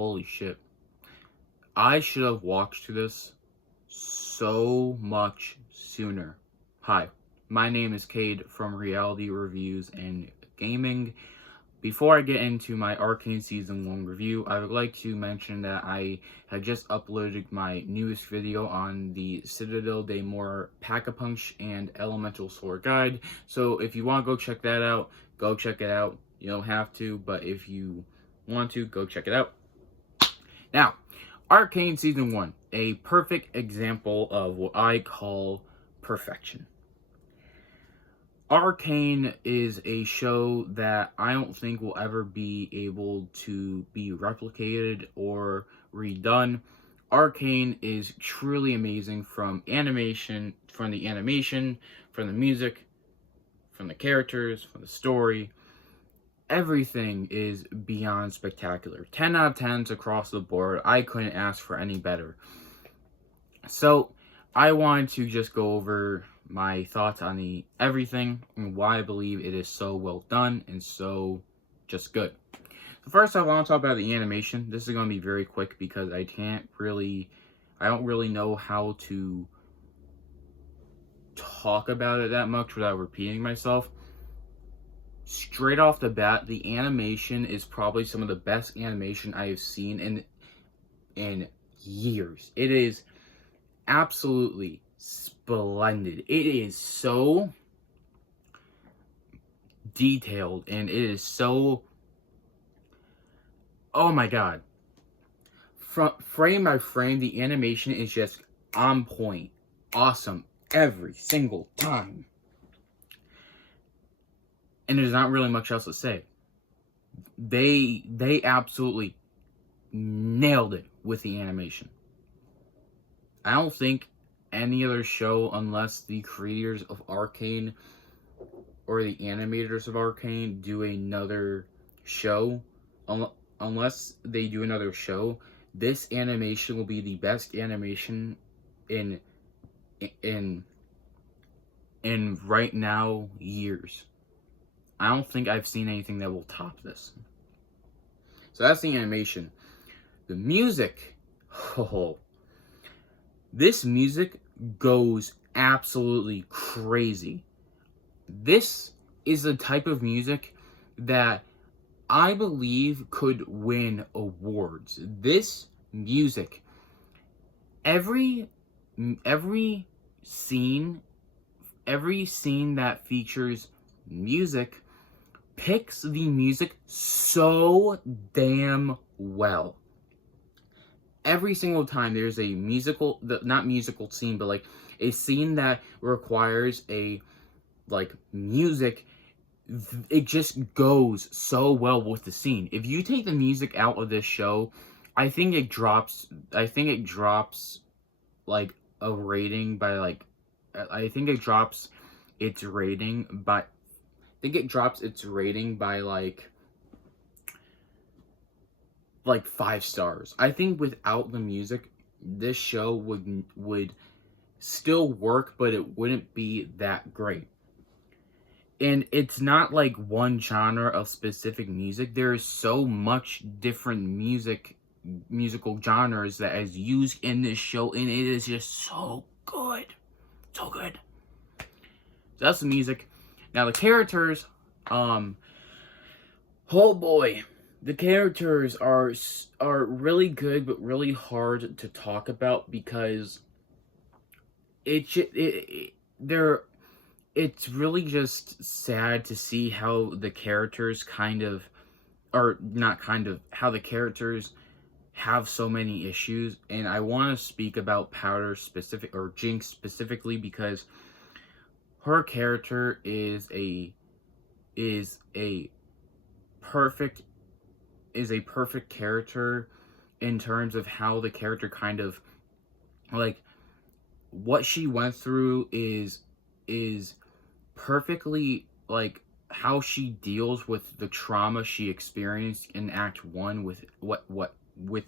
Holy shit. I should have watched this so much sooner. Hi, my name is Cade from Reality Reviews and Gaming. Before I get into my Arcane Season 1 review, I would like to mention that I had just uploaded my newest video on the Citadel de Mor Pack-a-Punch and Elemental Sword Guide. So if you want to go check that out, go check it out. You don't have to, but if you want to, go check it out. Now, Arcane Season 1, a perfect example of what I call perfection. Arcane is a show that I don't think will ever be able to be replicated or redone. Arcane is truly amazing from the animation, from the music, from the characters, from the story. Everything is beyond spectacular. 10 out of 10s across the board. I couldn't ask for any better. So, I wanted to just go over my thoughts on everything and why I believe it is so well done and so just good. So first, I want to talk about the animation. This is going to be very quick because I don't really know how to talk about it that much without repeating myself. Straight off the bat, the animation is probably some of the best animation I have seen in years. It is absolutely splendid. It is so detailed and it is so, oh my god. From frame by frame, the animation is just on point. Awesome every single time. And there's not really much else to say. They absolutely nailed it with the animation. I don't think any other show, unless the creators of Arcane or the animators of Arcane do another show, unless they do another show, this animation will be the best animation in right now years. I don't think I've seen anything that will top this. So that's the animation. The music, oh, this music goes absolutely crazy. This is the type of music that I believe could win awards. This music, every scene that features music picks the music so damn well. Every single time there's a not musical scene, but like a scene that requires music, it just goes so well with the scene. If you take the music out of this show, I think it drops like a rating by like, I think it drops its rating by like 5 stars. I think without the music, this show would still work, but it wouldn't be that great. And it's not like one genre of specific music. There is so much different musical genres that is used in this show, and it is just so good. So good. So that's the music. Now the characters, oh boy. The characters are really good, but really hard to talk about because it's really just sad to see how the characters how the characters have so many issues. And I want to speak about Jinx specifically because her character is a perfect character in terms of how the character kind of, like, what she went through is perfectly, like, how she deals with the trauma she experienced in Act 1 with with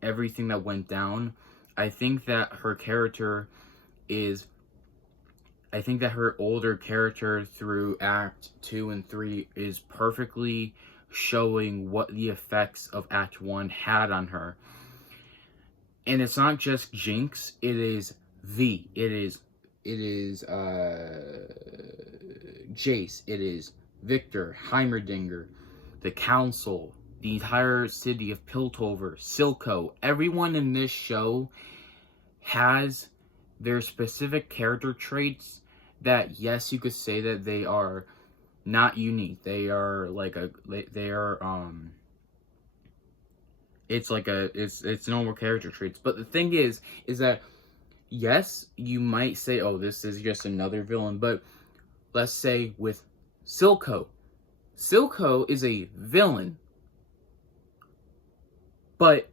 everything that went down. I think that her older character through Act 2 and 3 is perfectly showing what the effects of Act 1 had on her. And it's not just Jinx, it is Jace, it is Victor, Heimerdinger, the Council, the entire city of Piltover, Silco. Everyone in this show has their specific character traits that, yes, you could say that they are not unique. They are like it's normal character traits. But the thing is that, yes, you might say, oh, this is just another villain, but let's say with Silco. Silco is a villain, but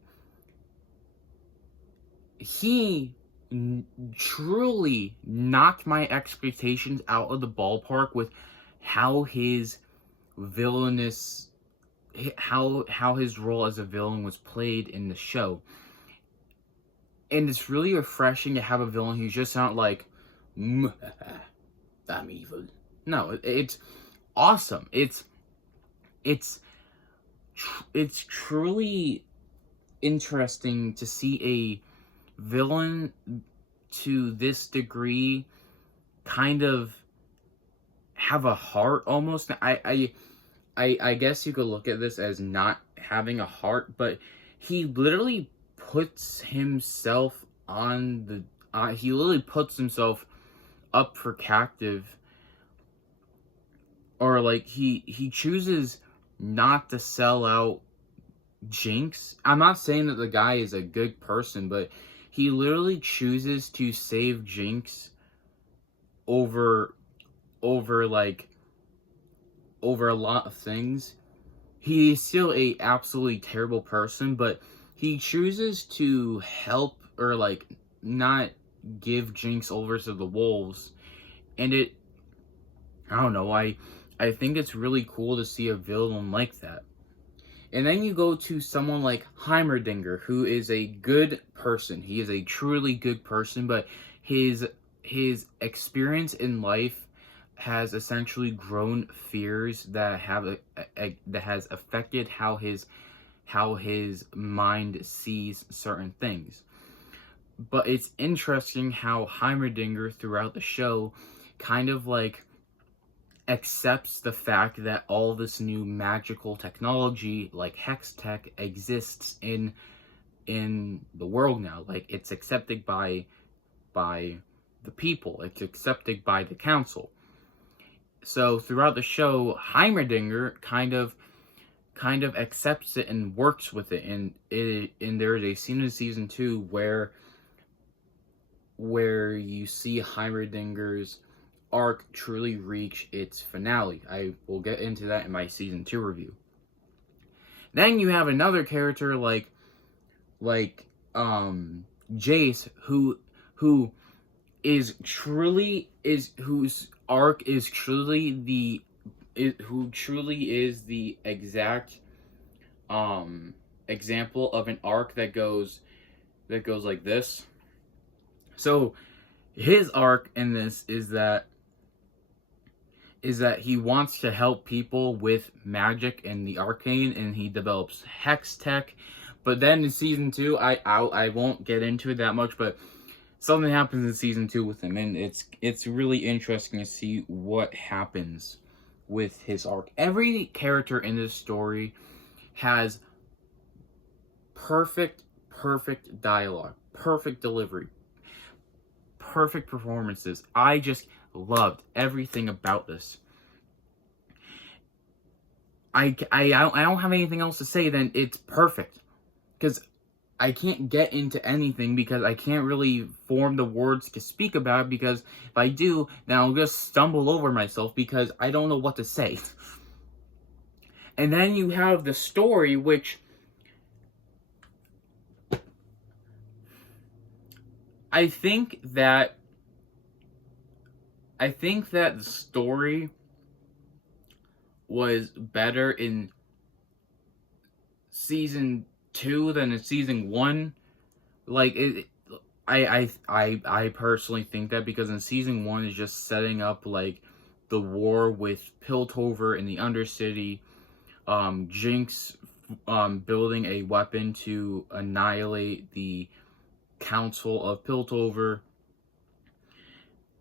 he truly knocked my expectations out of the ballpark with how his villainous, how his role as a villain was played in the show. And it's really refreshing to have a villain who's just not like, I'm evil. No, it's awesome. It's truly interesting to see a villain to this degree kind of have a heart almost. I guess you could look at this as not having a heart, but he literally puts himself on the he literally puts himself up for captive, or like he chooses not to sell out Jinx. I'm not saying that the guy is a good person, but he literally chooses to save Jinx over a lot of things. He's still a absolutely terrible person, but he chooses to help, or like not give Jinx over to the wolves. And I don't know, I think it's really cool to see a villain like that. And then you go to someone like Heimerdinger, who is a good person. He is a truly good person, but his experience in life has essentially grown fears that has affected how his mind sees certain things. But it's interesting how Heimerdinger throughout the show kind of like accepts the fact that all this new magical technology like hex tech exists in the world now. Like, it's accepted by the people, it's accepted by the council. So throughout the show, Heimerdinger kind of accepts it and works with it, and there is a scene in season 2 where you see Heimerdinger's arc truly reach its finale. I will get into that in my season 2 review. Then you have another character like Jace, whose arc is truly the exact example of an arc that goes like this. So his arc in this is that he wants to help people with magic and the arcane, and he develops hex tech. But then in season 2, I won't get into it that much, but something happens in season 2 with him, and it's really interesting to see what happens with his arc. Every character in this story has perfect dialogue, perfect delivery, perfect performances. I just loved everything about this. I don't have anything else to say than it's perfect, because I can't get into anything because I can't really form the words to speak about it, because if I do, then I'll just stumble over myself because I don't know what to say. And then you have the story, which I think that the story was better in season 2 than in season 1. Like, I personally think that, because in season 1 is just setting up like the war with Piltover and the Undercity, Jinx building a weapon to annihilate the Council of Piltover,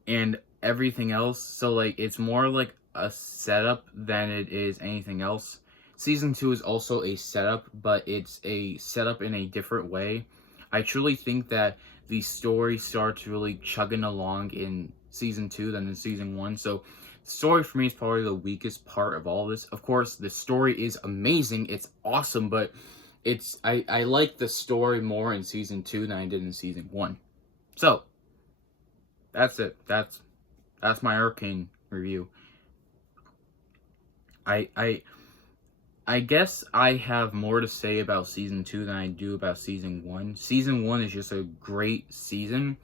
and everything else. So, like, it's more like a setup than it is anything else. Season 2 is also a setup, but it's a setup in a different way. I truly think that the story starts really chugging along in Season 2 than in Season 1. So, the story for me is probably the weakest part of all this. Of course, the story is amazing. It's awesome, but I like the story more in Season 2 than I did in Season 1. So, that's it. That's my Arcane review. I guess I have more to say about Season 2 than I do about Season 1. Season 1 is just a great season.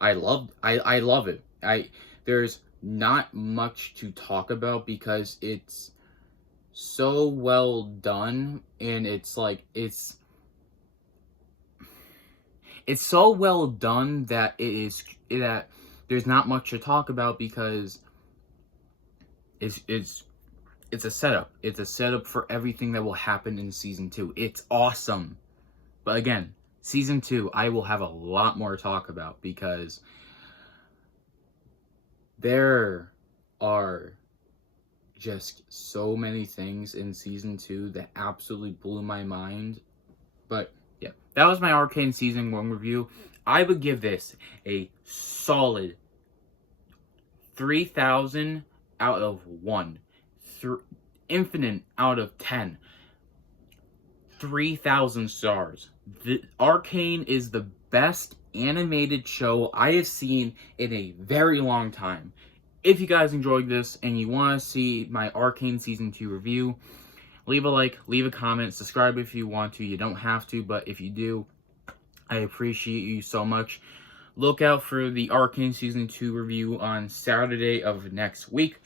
I love it. There's not much to talk about because it's so well done, and it's like it's so well done that there's not much to talk about because it's a setup. It's a setup for everything that will happen in Season 2. It's awesome. But again, Season 2, I will have a lot more to talk about because there are just so many things in Season 2 that absolutely blew my mind. But yeah, that was my Arcane Season 1 review. I would give this a solid 3,000 out of 1. Infinite out of 10. 3,000 stars. The Arcane is the best animated show I have seen in a very long time. If you guys enjoyed this and you want to see my Arcane Season 2 review, leave a like, leave a comment, subscribe if you want to. You don't have to, but if you do, I appreciate you so much. Look out for the Arcane Season 2 review on Saturday of next week.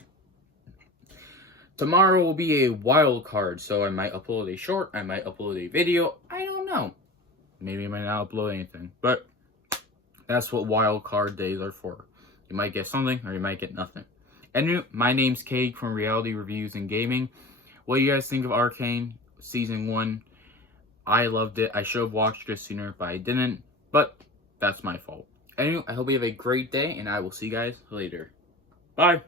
Tomorrow will be a wild card, so I might upload a short, I might upload a video, I don't know. Maybe I might not upload anything, but that's what wild card days are for. You might get something, or you might get nothing. Anyway, my name's Cade from Reality Reviews and Gaming. What do you guys think of Arcane Season 1? I loved it. I should have watched it sooner, but I didn't. But that's my fault. Anyway, I hope you have a great day, and I will see you guys later. Bye!